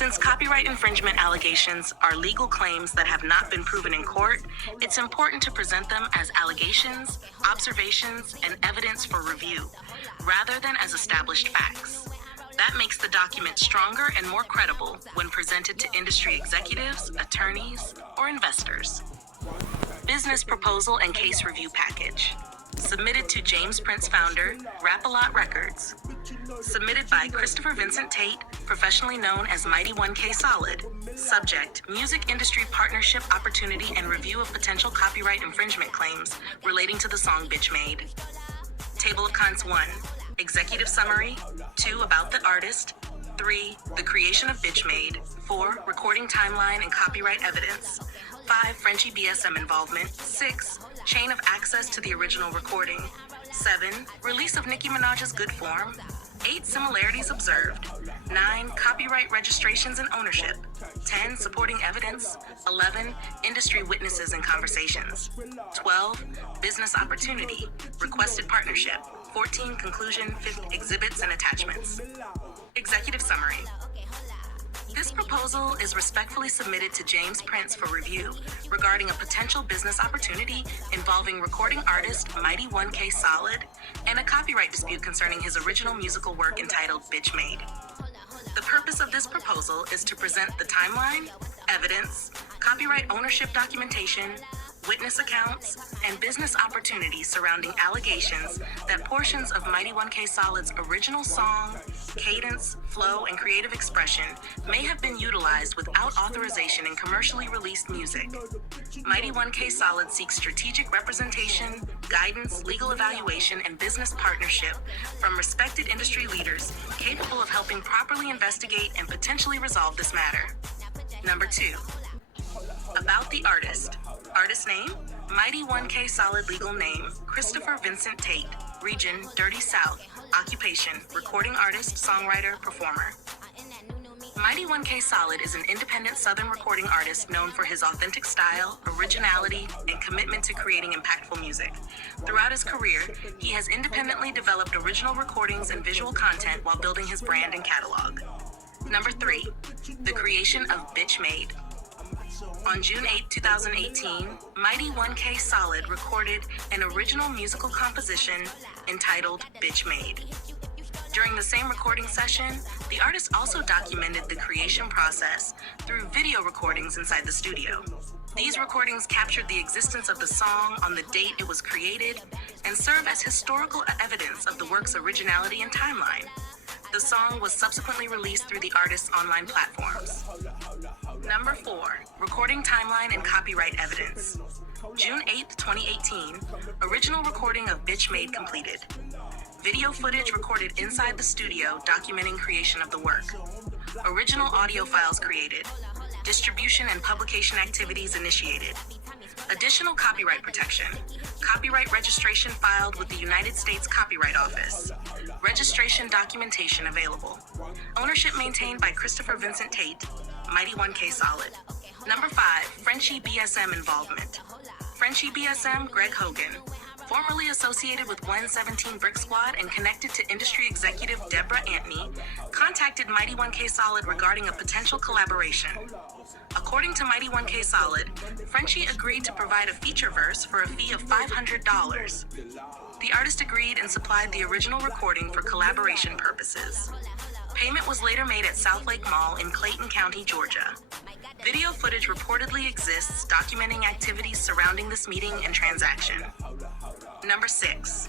Since copyright infringement allegations are legal claims that have not been proven in court, it's important to present them as allegations, observations, and evidence for review, rather than as established facts. That makes the document stronger and more credible when presented to industry executives, attorneys, or investors. Business proposal and case review package. Submitted to James Prince founder, Rap-A-Lot Records. Submitted by Christopher Vincent Tate, professionally known as Mighty 1K Solid. Subject, music industry partnership opportunity and review of potential copyright infringement claims relating to the song Bitch Made. Table of Contents 1. Executive summary. 2. About the artist. 3. The creation of Bitch Made. 4. Recording timeline and copyright evidence. 5. Frenchie BSM involvement. 6. Chain of access to the original recording. 7. Release of Nicki Minaj's Good Form. 8. Similarities observed. 9. Copyright registrations and ownership. 10. Supporting evidence. 11. Industry witnesses and conversations. 12. Business opportunity. Requested partnership. 14. Conclusion. 15. Exhibits and attachments. Executive summary. This proposal is respectfully submitted to James Prince for review regarding a potential business opportunity involving recording artist Mighty 1K Solid and a copyright dispute concerning his original musical work entitled Bitch Made. The purpose of this proposal is to present the timeline, evidence, copyright ownership documentation, witness accounts, and business opportunities surrounding allegations that portions of Mighty 1K Solid's original song, cadence, flow, and creative expression may have been utilized without authorization in commercially released music. Mighty 1K Solid seeks strategic representation, guidance, legal evaluation, and business partnership from respected industry leaders capable of helping properly investigate and potentially resolve this matter. Number 2. About the artist. Artist name, Mighty 1K Solid. Legal name, Christopher Vincent Tate. Region, Dirty South. Occupation, recording artist, songwriter, performer. Mighty 1K Solid is an independent Southern recording artist known for his authentic style, originality, and commitment to creating impactful music. Throughout his career, he has independently developed original recordings and visual content while building his brand and catalog. Number 3. The creation of Bitch Made. On June 8, 2018, Mighty 1K Solid recorded an original musical composition entitled Bitch Made. During the same recording session, the artist also documented the creation process through video recordings inside the studio. These recordings captured the existence of the song on the date it was created and serve as historical evidence of the work's originality and timeline. The song was subsequently released through the artist's online platforms. Number 4. Recording timeline and copyright evidence. June 8, 2018, original recording of Bitch Made completed. Video footage recorded inside the studio documenting creation of the work. Original audio files created. Distribution and publication activities initiated. Additional copyright protection. Copyright registration filed with the United States Copyright Office. Registration documentation available. Ownership maintained by Christopher Vincent Tate. Mighty 1K Solid. Number 5. Frenchie BSM involvement. Frenchie BSM, Greg Hogan. Formerly associated with 117 Brick Squad and connected to industry executive Deborah Antony, contacted Mighty 1K Solid regarding a potential collaboration. According to Mighty 1K Solid, Frenchie agreed to provide a feature verse for a fee of $500. The artist agreed and supplied the original recording for collaboration purposes. Payment was later made at South Lake Mall in Clayton County, Georgia. Video footage reportedly exists documenting activities surrounding this meeting and transaction. Number 6.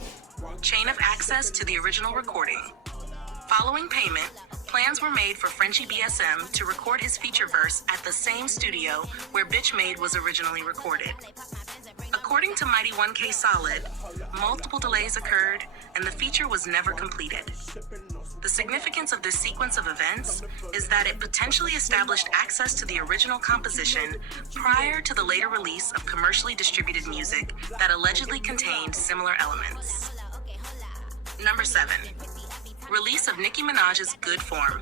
Chain of access to the original recording. Following payment, plans were made for Frenchie BSM to record his feature verse at the same studio where Bitch Made was originally recorded. According to Mighty 1K Solid, multiple delays occurred and the feature was never completed. The significance of this sequence of events is that it potentially established access to the original composition prior to the later release of commercially distributed music that allegedly contained similar elements. Number 7. Release of Nicki Minaj's Good Form.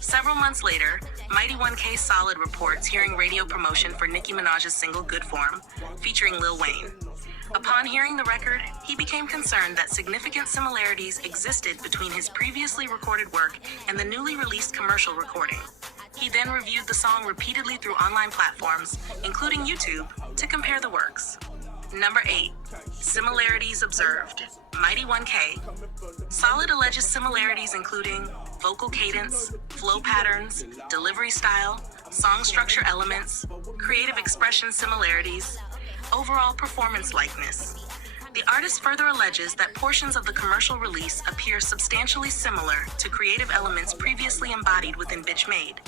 Several months later, Mighty 1K Solid reports hearing radio promotion for Nicki Minaj's single Good Form, featuring Lil Wayne. Upon hearing the record, he became concerned that significant similarities existed between his previously recorded work and the newly released commercial recording. He then reviewed the song repeatedly through online platforms, including YouTube, to compare the works. Number 8. Similarities observed. Mighty 1K. Solid alleges similarities including vocal cadence, flow patterns, delivery style, song structure elements, creative expression similarities, overall performance likeness. The artist further alleges that portions of the commercial release appear substantially similar to creative elements previously embodied within Bitch Made.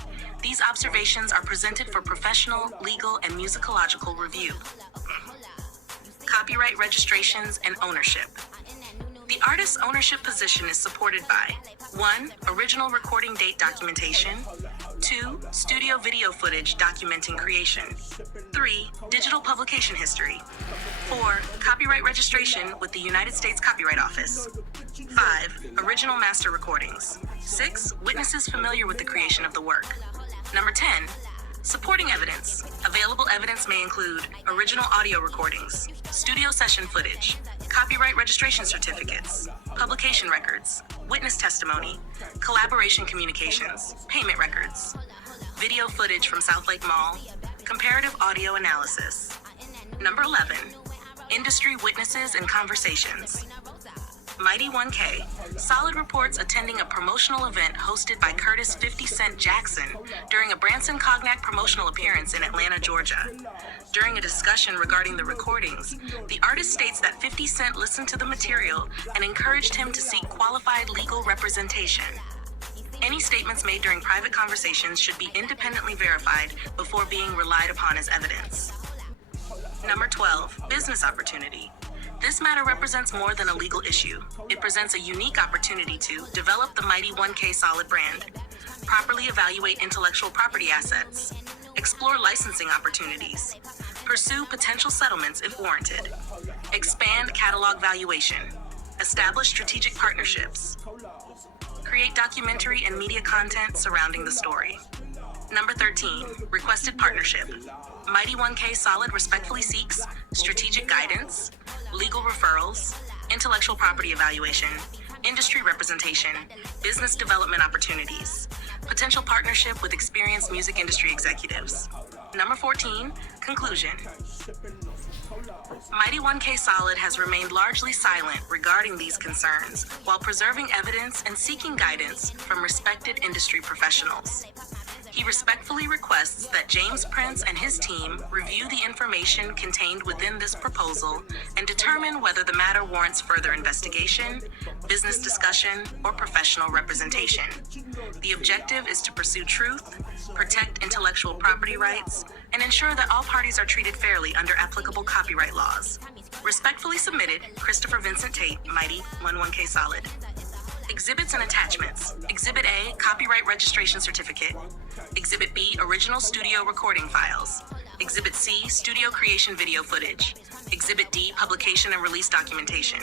These observations are presented for professional, legal, and musicological review. Copyright registrations and ownership. The artist's ownership position is supported by 1. Original recording date documentation. 2. Studio video footage documenting creation. 3. Digital publication history. 4. Copyright registration with the United States Copyright Office. 5. Original master recordings. 6. Witnesses familiar with the creation of the work. Number 10. Supporting evidence. Available evidence may include original audio recordings, studio session footage, copyright registration certificates, publication records, witness testimony, collaboration communications, payment records, video footage from South Lake Mall, comparative audio analysis. Number 11. Industry witnesses and conversations. Mighty 1K. Solid reports attending a promotional event hosted by Curtis 50 Cent Jackson during a Branson Cognac promotional appearance in Atlanta, Georgia. During a discussion regarding the recordings, the artist states that 50 Cent listened to the material and encouraged him to seek qualified legal representation. Any statements made during private conversations should be independently verified before being relied upon as evidence. Number 12. Business opportunity. This matter represents more than a legal issue. It presents a unique opportunity to develop the Mighty 1K Solid brand, properly evaluate intellectual property assets, explore licensing opportunities, pursue potential settlements if warranted, expand catalog valuation, establish strategic partnerships, create documentary and media content surrounding the story. Number 13. Requested partnership. Mighty 1K Solid respectfully seeks strategic guidance, legal referrals, intellectual property evaluation, industry representation, business development opportunities, potential partnership with experienced music industry executives. Number 14. Conclusion. Mighty 1K Solid has remained largely silent regarding these concerns while preserving evidence and seeking guidance from respected industry professionals. He respectfully requests that James Prince and his team review the information contained within this proposal and determine whether the matter warrants further investigation, business discussion, or professional representation. The objective is to pursue truth, protect intellectual property rights, and ensure that all parties are treated fairly under applicable copyright laws. Respectfully submitted, Christopher Vincent Tate, Mighty 1K Solid. Exhibits and attachments. Exhibit A, copyright registration certificate. Exhibit B, original studio recording files. Exhibit C, studio creation video footage. Exhibit D, publication and release documentation.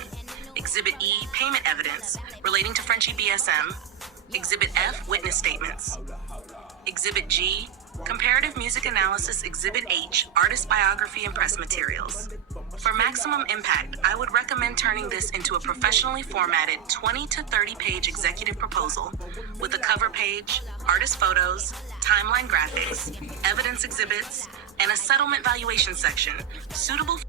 Exhibit E, payment evidence relating to Frenchie BSM. Exhibit F, witness statements. Exhibit G, comparative music analysis. Exhibit H, artist biography and press materials. For maximum impact, I would recommend turning this into a professionally formatted 20 to 30 page executive proposal with a cover page, artist photos, timeline graphics, evidence exhibits, and a settlement valuation section suitable